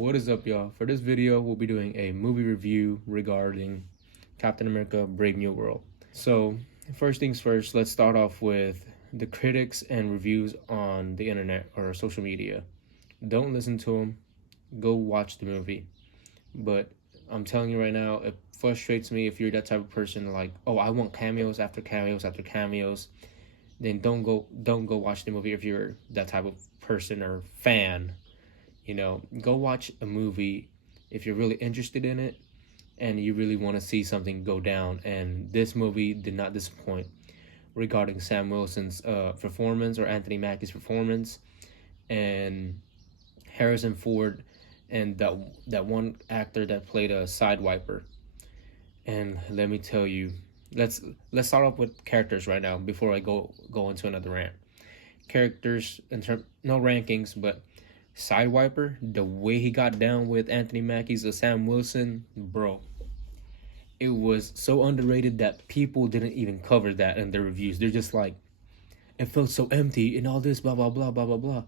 What is up, y'all? For this video, we'll be doing a movie review regarding Captain America Brave New World. So, first things first, let's start off with the critics and reviews on the internet or social media. Don't listen to them. Go watch the movie. But I'm telling you right now, it frustrates me if you're that type of person like, oh, I want cameos after cameos after cameos. Then don't go watch the movie if you're that type of person or fan. Go watch a movie if you're really interested in it and you really want to see something go down. And this movie did not disappoint regarding Sam Wilson's performance or Anthony Mackie's performance and Harrison Ford and that one actor that played a Sidewiper. And let me tell you, let's start off with characters right now before I go into another rant. Characters no rankings, but Sidewiper, the way he got down with Anthony Mackie's Sam Wilson, bro, it was so underrated that people didn't even cover that in their reviews. They're just like, it felt so empty and all this blah blah blah blah blah blah.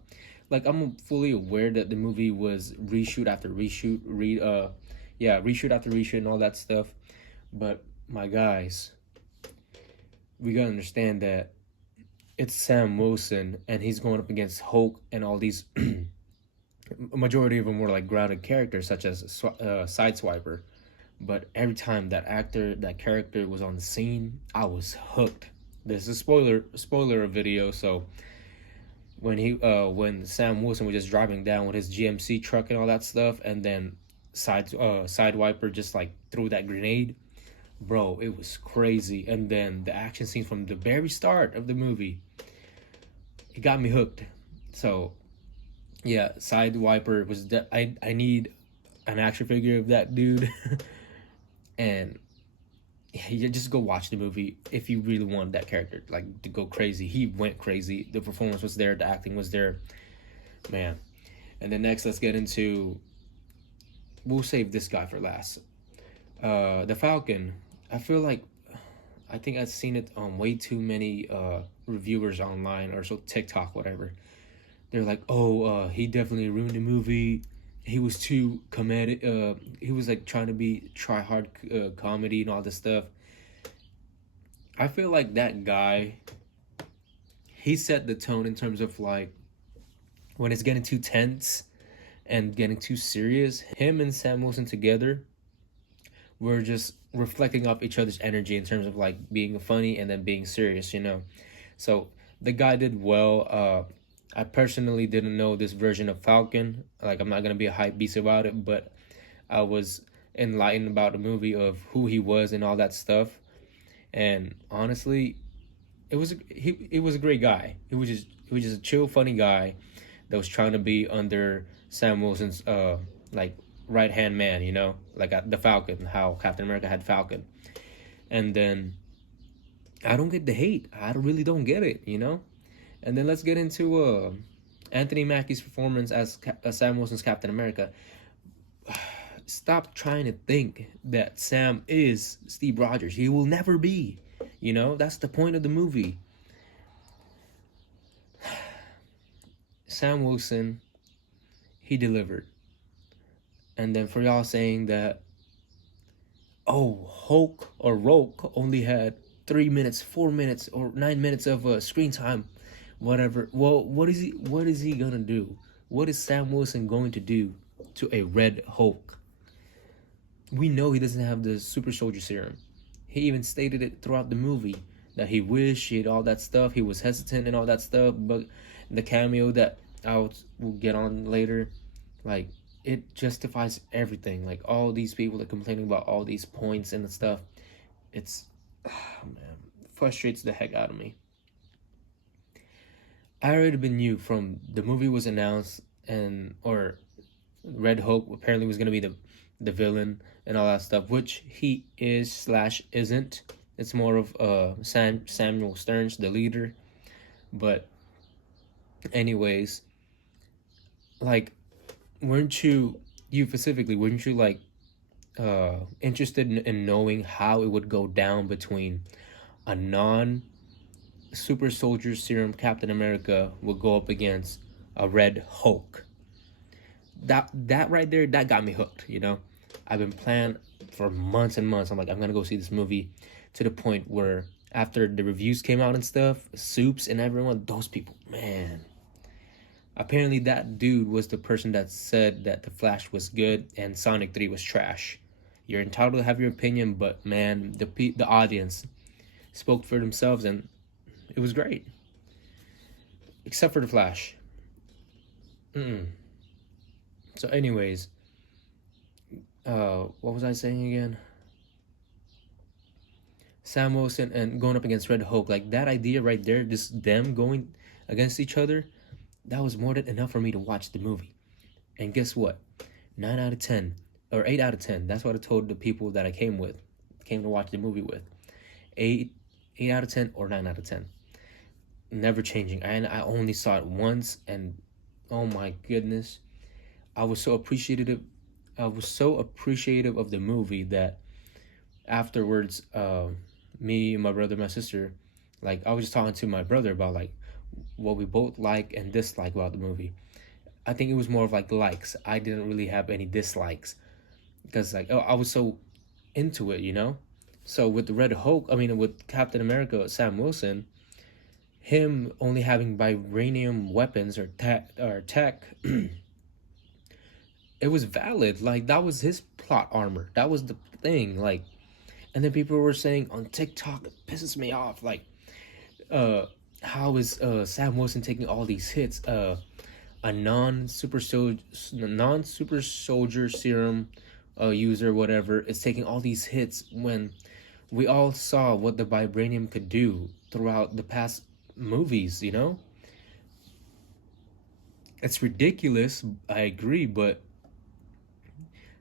Like, I'm fully aware that the movie was reshoot after reshoot, reshoot after reshoot and all that stuff. But my guys, we gotta understand that it's Sam Wilson and he's going up against Hulk and all these majority of them were like grounded characters such as Sideswiper. But every time that character was on the scene, I was hooked. This is spoiler video. So when Sam Wilson was just driving down with his GMC truck and all that stuff, and then Sidewiper just like threw that grenade, bro, it was crazy. And then the action scenes from the very start of the movie, it got me hooked. So yeah, Sidewiper was I need an action figure of that dude. And you just go watch the movie if you really want that character like to go crazy. He went crazy. The performance was there, the acting was there, man. And then next, let's get into, we'll save this guy for last. The Falcon. I think I've seen it on way too many reviewers online or so TikTok, whatever. They're like, oh, he definitely ruined the movie. He was too comedic. He was like trying to try hard comedy and all this stuff. I feel like that guy, he set the tone in terms of like when it's getting too tense and getting too serious. Him and Sam Wilson together were just reflecting off each other's energy in terms of like being funny and then being serious, So the guy did well. I personally didn't know this version of Falcon. Like, I'm not gonna be a hype beast about it, but I was enlightened about the movie of who he was and all that stuff. And honestly, it was a great guy. He was just a chill, funny guy that was trying to be under Sam Wilson's like right hand man, like the Falcon, how Captain America had Falcon. And then I don't get the hate. I really don't get it, And then let's get into Anthony Mackie's performance as Sam Wilson's Captain America. Stop trying to think that Sam is Steve Rogers. He will never be. That's the point of the movie. Sam Wilson, he delivered. And then for y'all saying that, oh, Hulk or Roke only had 3 minutes, 4 minutes, or 9 minutes of screen time, whatever. Well, what is he gonna do? What is Sam Wilson going to do to a Red Hulk? We know he doesn't have the super soldier serum. He even stated it throughout the movie that he wished he had all that stuff. He was hesitant and all that stuff. But the cameo that we'll get on later, like, it justifies everything. Like, all these people that are complaining about all these points and the stuff, it's man, frustrates the heck out of me. I already knew from the movie was announced or Red Hulk apparently was gonna be the villain and all that stuff, which he is/isn't. It's more of Samuel Stearns, the leader. But anyways, like, weren't you specifically, like interested in knowing how it would go down between a non super soldier serum Captain America will go up against a Red Hulk? that right there, that got me hooked. I've been planning for months and months. I'm like, I'm gonna go see this movie, to the point where after the reviews came out and stuff, Soups and everyone, those people, man. Apparently, that dude was the person that said that The Flash was good and Sonic 3 was trash. You're entitled to have your opinion, but man, the audience spoke for themselves, and it was great. Except for The Flash. So, anyways, what was I saying again? Sam Wilson and going up against Red Hulk, like that idea right there, just them going against each other, that was more than enough for me to watch the movie. And guess what? 9 out of 10, or 8 out of 10. That's what I told the people that I came to watch the movie with. 8 out of 10 or 9 out of 10. Never changing. And I only saw it once, and oh my goodness, I was so appreciative. I was so appreciative of the movie that afterwards, me, my brother, my sister, like I was just talking to my brother about like what we both like and dislike about the movie. I think it was more of like likes. I didn't really have any dislikes because like I was so into it. So with the Red Hulk, with Captain America, Sam Wilson, him only having vibranium weapons or tech, it was valid. Like that was his plot armor. That was the thing. Like, and then people were saying on TikTok, it pisses me off. Like, how is Sam Wilson taking all these hits? A non-super soldier serum user, whatever, is taking all these hits when we all saw what the vibranium could do throughout the past movies. It's ridiculous. I agree, but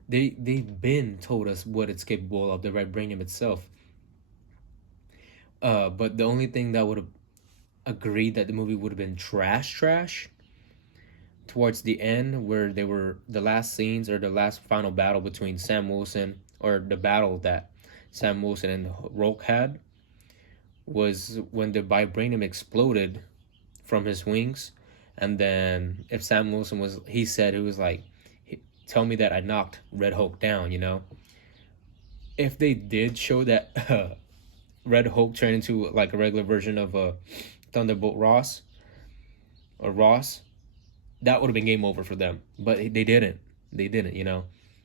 they've been told us what it's capable of, the vibranium itself. But the only thing that would have agreed that the movie would have been trash towards the end, where they were the last scenes or the last final battle between Sam Wilson, or the battle that Sam Wilson and Hulk had, was when the vibranium exploded from his wings. And then if Sam Wilson he said it was like, tell me that I knocked Red Hulk down. If they did show that Red Hulk turned into like a regular version of Thunderbolt Ross, that would have been game over for them. But they didn't.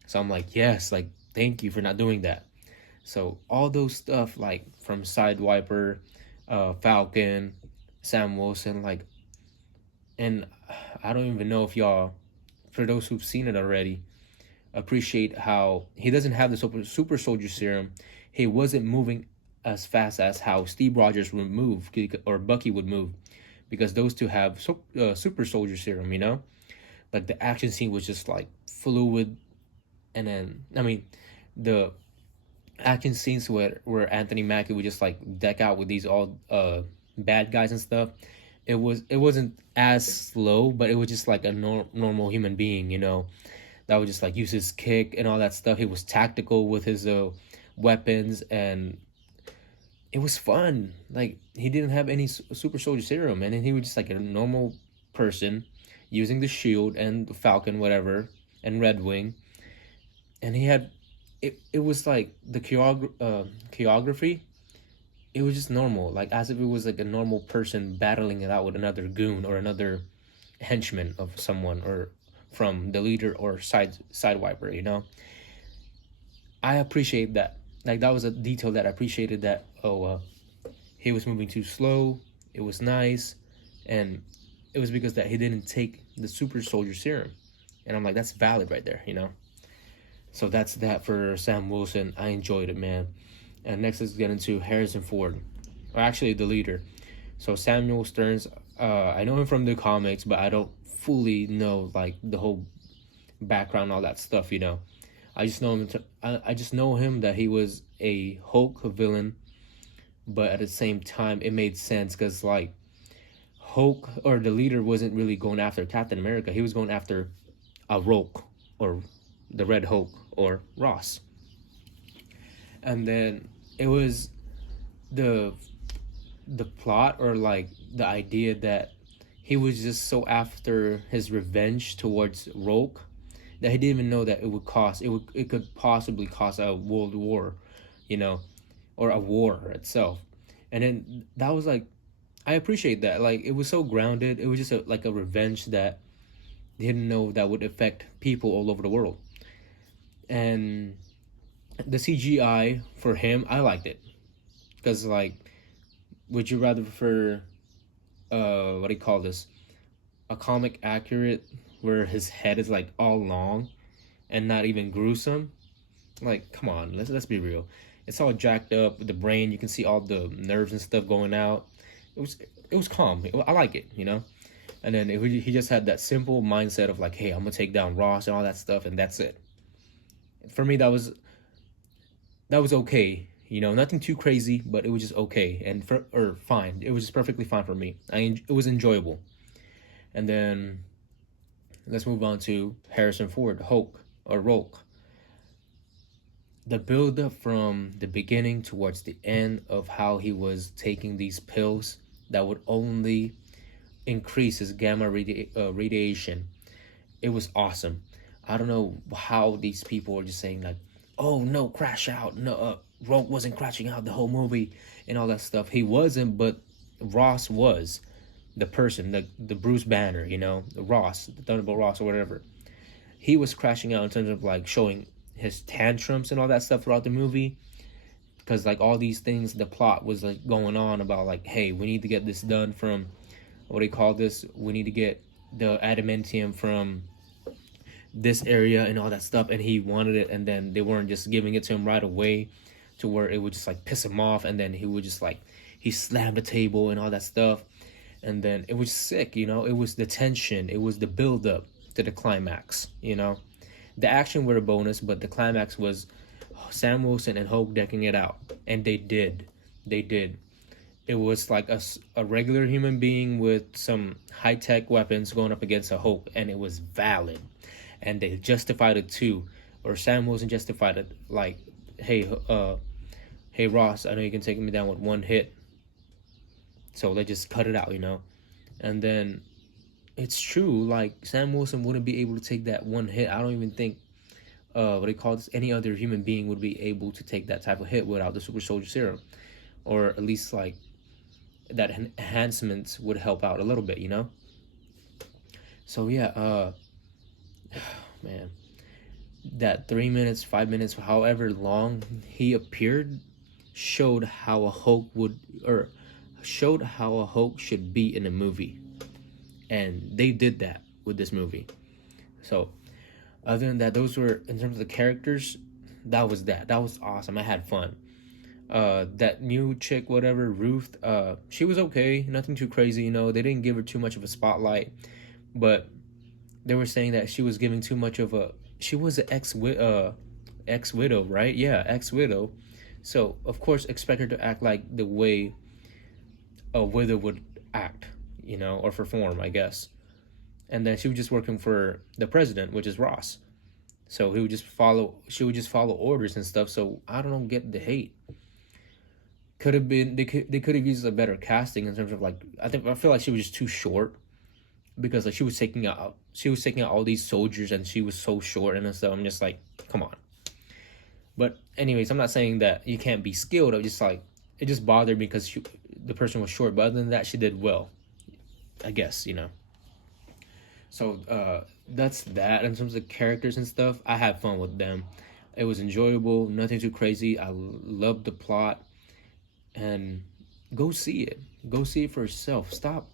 So I'm like, yes, like, thank you for not doing that. So all those stuff, like from Sidewiper, Falcon, Sam Wilson, like, and I don't even know if y'all, for those who've seen it already, appreciate how he doesn't have the super soldier serum. He wasn't moving as fast as how Steve Rogers would move, or Bucky would move, because those two have super soldier serum. Like the action scene was just like fluid. And then the action scenes where Anthony Mackie would just like deck out with these all bad guys and stuff, it wasn't as slow, but it was just like a normal human being, that would just like use his kick and all that stuff. He was tactical with his weapons, and it was fun. Like, he didn't have any super soldier serum, and then he was just like a normal person using the shield and the Falcon, whatever, and Red Wing. And he had it was like the choreography, it was just normal, like as if it was like a normal person battling it out with another goon or another henchman of someone, or from the leader or Sidewiper. I appreciate that. Like, that was a detail that I appreciated, that he was moving too slow. It was nice, and it was because that he didn't take the super soldier serum, and I'm like, that's valid right there. So that's that for Sam Wilson. I enjoyed it, man. And next, let's get into Harrison Ford, or actually the leader. So Samuel Stearns, I know him from the comics, but I don't fully know like the whole background, all that stuff. I just know him. I just know him that he was a Hulk villain, but at the same time, it made sense because like Hulk, or the leader, wasn't really going after Captain America. He was going after a Hulk, or the Red Hulk, or Ross. And then it was the plot, or like the idea that he was just so after his revenge towards Rogue, that he didn't even know that it could possibly cause a world war, you know, or a war itself. And then that was like, I appreciate that. Like, it was so grounded. It was just like a revenge that they didn't know that would affect people all over the world. And the CGI for him, I liked it because, like, would you rather prefer what do you call this, a comic accurate where his head is like all long and not even gruesome? Like, come on, let's be real. It's all jacked up with the brain. You can see all the nerves and stuff going out. It was calm. I like it, you know. And then he just had that simple mindset of like, hey, I'm gonna take down Ross and all that stuff, and that's it. For me, that was okay. You know, nothing too crazy, but it was just okay or fine. It was just perfectly fine for me. It was enjoyable. And then let's move on to Harrison Ford, Hulk or Rolk. The build up from the beginning towards the end of how he was taking these pills that would only increase his gamma radiation. It was awesome. I don't know how these people were just saying like, "Oh no, crash out." No, Rogue wasn't crashing out the whole movie and all that stuff. He wasn't, but Ross was the person, the Bruce Banner, you know, the Ross, the Thunderbolt Ross or whatever. He was crashing out in terms of like showing his tantrums and all that stuff throughout the movie, because like all these things, the plot was like going on about like, hey, we need to get this done from, what do you call this, we need to get the adamantium from this area and all that stuff, and he wanted it, and then they weren't just giving it to him right away to where it would just like piss him off, and then he would just like, he slammed the table and all that stuff. And then it was sick, you know. It was the tension, it was the build up to the climax, you know. The action were a bonus, but the climax was Sam Wilson and Hope decking it out, and they did. It was like a regular human being with some high-tech weapons going up against a Hope, and it was valid, and they justified it too. Or Sam Wilson justified it like, hey Ross, I know you can take me down with one hit, so they just cut it out, you know. And then it's true, like Sam Wilson wouldn't be able to take that one hit. I don't even think what do you call this, any other human being would be able to take that type of hit without the super soldier serum, or at least like that enhancements would help out a little bit, you know. So yeah, man, that 3 minutes, 5 minutes, however long he appeared, showed how a Hulk should be in a movie, and they did that with this movie. So other than that, those were, in terms of the characters, that was awesome. I had fun. That new chick, whatever, Ruth, she was okay, nothing too crazy, you know. They didn't give her too much of a spotlight, but they were saying that she was giving too much of a, she was an ex-widow, right? Yeah, ex-widow. So of course expect her to act like the way a widow would act, you know, or perform, I guess. And then she was just working for the president, which is Ross. So she would just follow orders and stuff. So I don't get the hate. Could have been, they could have used a better casting in terms of like, I feel like she was just too short, because like she was taking out all these soldiers and she was so short and stuff. I'm just like, come on. But anyways, I'm not saying that you can't be skilled. I'm just like, it just bothered me because the person was short. But other than that, she did well, I guess, you know. So that's that. In terms of characters and stuff, I had fun with them. It was enjoyable, nothing too crazy. I loved the plot. And go see it for yourself. Stop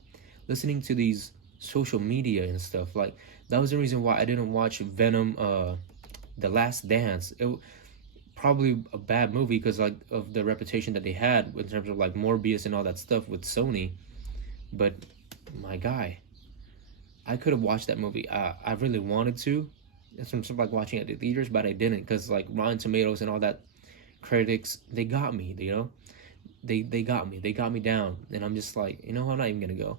listening to these social media and stuff. Like, that was the reason why I didn't watch Venom The Last Dance. It probably a bad movie because like of the reputation that they had in terms of like Morbius and all that stuff with Sony. But my guy, I could have watched that movie. I really wanted to. It's from something like watching it at the theaters, but I didn't, because like Rotten Tomatoes and all that critics, they got me, you know. They got me down, and I'm just like, you know, I'm not even gonna go.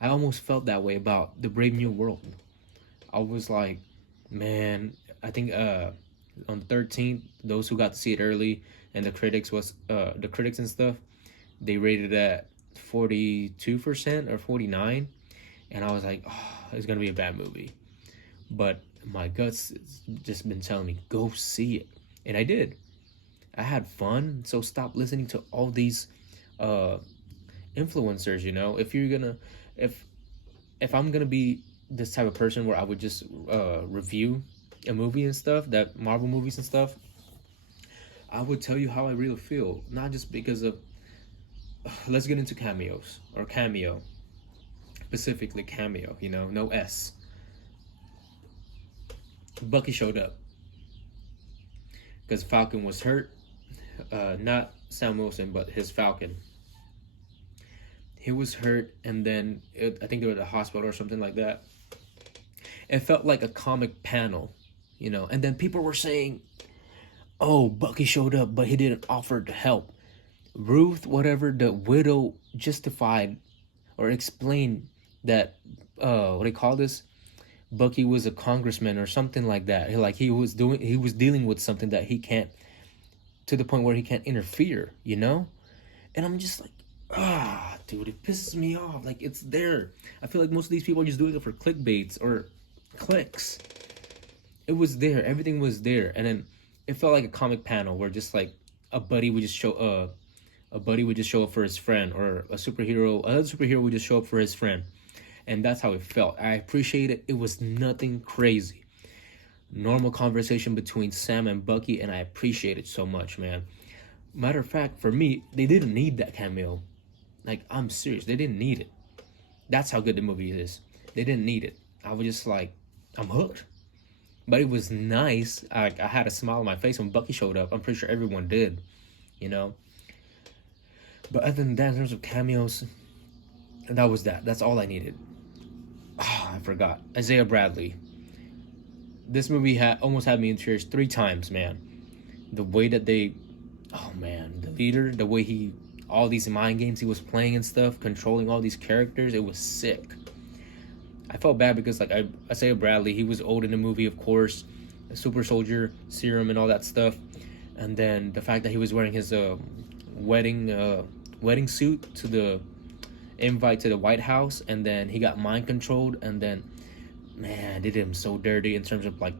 I almost felt that way about the Brave New World. I was like, man, I think on the 13th, those who got to see it early, and the critics and stuff, they rated it at 42% or 49, and I was like, oh, it's gonna be a bad movie. But My guts just been telling me go see it, and I did. I had fun. So stop listening to all these uh influencers. If you're gonna, if I'm gonna be this type of person where I would just review a movie and stuff, that Marvel movies and stuff, I would tell you how I really feel, not just because of. Let's get into cameos or cameo, specifically cameo. No S. Bucky showed up because Falcon was hurt. Not Sam Wilson, but his Falcon. He was hurt, and then I think they were at the hospital or something like that. It felt like a comic panel, and then people were saying, "Oh, Bucky showed up, but he didn't offer to help." Ruth, whatever, the widow, justified or explained that what do they call this? Bucky was a congressman or something like that. Like he was dealing with something that he can't, to the point where he can't interfere, And I'm just like, dude, it pisses me off. Like, it's there. I feel like most of these people are just doing it for clickbaits or clicks. It was there. Everything was there. And then it felt like a comic panel where just like a buddy would just show up for his friend, or another superhero would just show up for his friend. And that's how it felt. I appreciate it. It was nothing crazy. Normal conversation between Sam and Bucky, and I appreciate it so much, man. Matter of fact, for me, they didn't need that cameo. Like, I'm serious. They didn't need it. That's how good the movie is. They didn't need it. I was just like, I'm hooked. But it was nice. I had a smile on my face when Bucky showed up. I'm pretty sure everyone did, But other than that, in terms of cameos, that was that. That's all I needed. I forgot. Isaiah Bradley. This movie almost had me in tears 3 times, man. The way that the leader, the way all these mind games he was playing and stuff, controlling all these characters, it was sick. I felt bad because, like, Isaiah Bradley, he was old in the movie, of course, the super soldier serum and all that stuff. And then the fact that he was wearing his wedding suit to the invite to the White House, and then he got mind controlled, and then, man, they did him so dirty in terms of like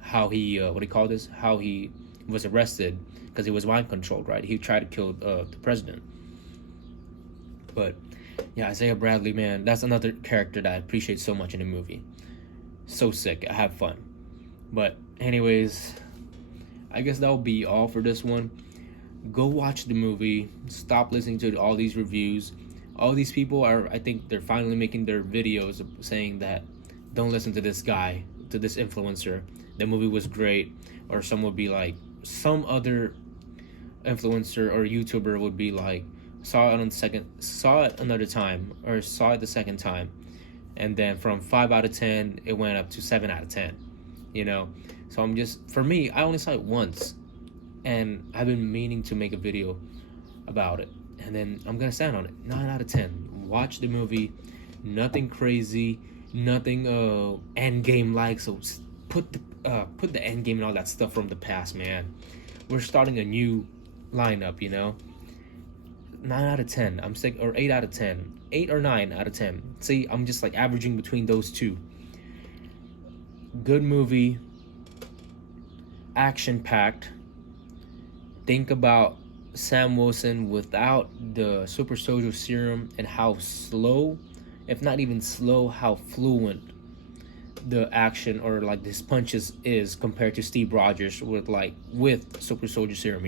how he how he was arrested, because he was mind controlled, right? He tried to kill the president. But yeah, Isaiah Bradley, man, that's another character that I appreciate so much in the movie. So sick. I have fun. But anyways, I guess that'll be all for this one. Go watch the movie. Stop listening to all these reviews. All these people I think they're finally making their videos saying that don't listen to this guy, to this influencer. The movie was great. Or some would be like, some other influencer or YouTuber would be like, saw it another time, or saw it the second time, and then from 5 out of 10 it went up to 7 out of 10. So for me, I only saw it once, and I've been meaning to make a video about it, and then I'm gonna stand on it. 9 out of 10. Watch the movie. Nothing crazy, nothing end game like. So put the end game and all that stuff from the past, man. We're starting a new lineup, 9 out of 10. I'm sick, or 8 out of 10. 8 or 9 out of 10. See, I'm just like averaging between those two. Good movie. Action packed. Think about Sam Wilson without the super soldier serum, and how slow, if not even slow, how fluent the action or like his punches is compared to Steve Rogers with super soldier serum.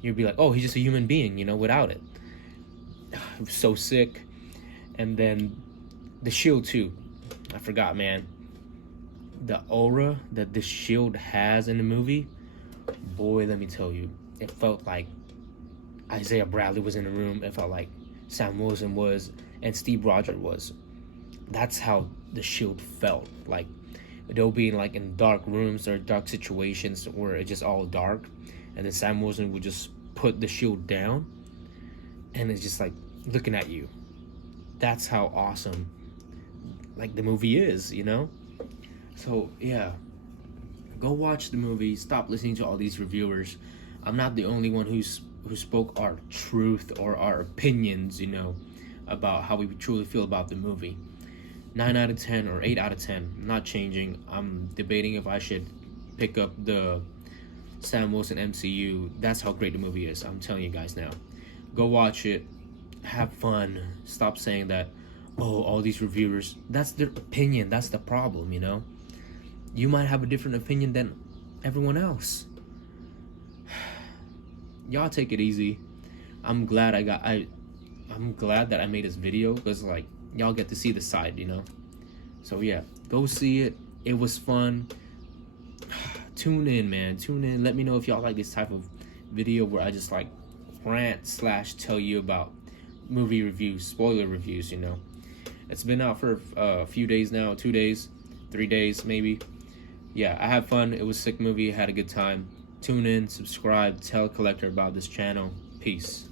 You'd be like, oh, he's just a human being, without it. It was so sick. And then the shield too. I forgot, man. The aura that the shield has in the movie, boy, let me tell you, it felt like Isaiah Bradley was in the room. It felt like Sam Wilson was, and Steve Rogers was. That's how the shield felt. Like, they'll be like in dark rooms or dark situations where it's just all dark, and then Sam Wilson would just put the shield down, and it's just like looking at you. That's how awesome like the movie is, So yeah, go watch the movie. Stop listening to all these reviewers. I'm not the only one who spoke our truth or our opinions, about how we truly feel about the movie. 9 out of 10 or 8 out of 10. I'm not changing. I'm debating if I should pick up the Sam Wilson MCU. That's how great the movie is. I'm telling you guys now. Go watch it. Have fun. Stop saying that, oh, all these reviewers, that's their opinion. That's the problem, you know? You might have a different opinion than everyone else. Y'all take it easy. I'm glad that I made this video, because like y'all get to see the side, you know. So yeah, go see it. It was fun. Tune in, man. Tune in. Let me know if y'all like this type of video where I just like rant / tell you about movie reviews, spoiler reviews, you know. It's been out for a few days now, 2 days, 3 days maybe. Yeah, I had fun. It was a sick movie. I had a good time. Tune in, subscribe, tell a collector about this channel. Peace.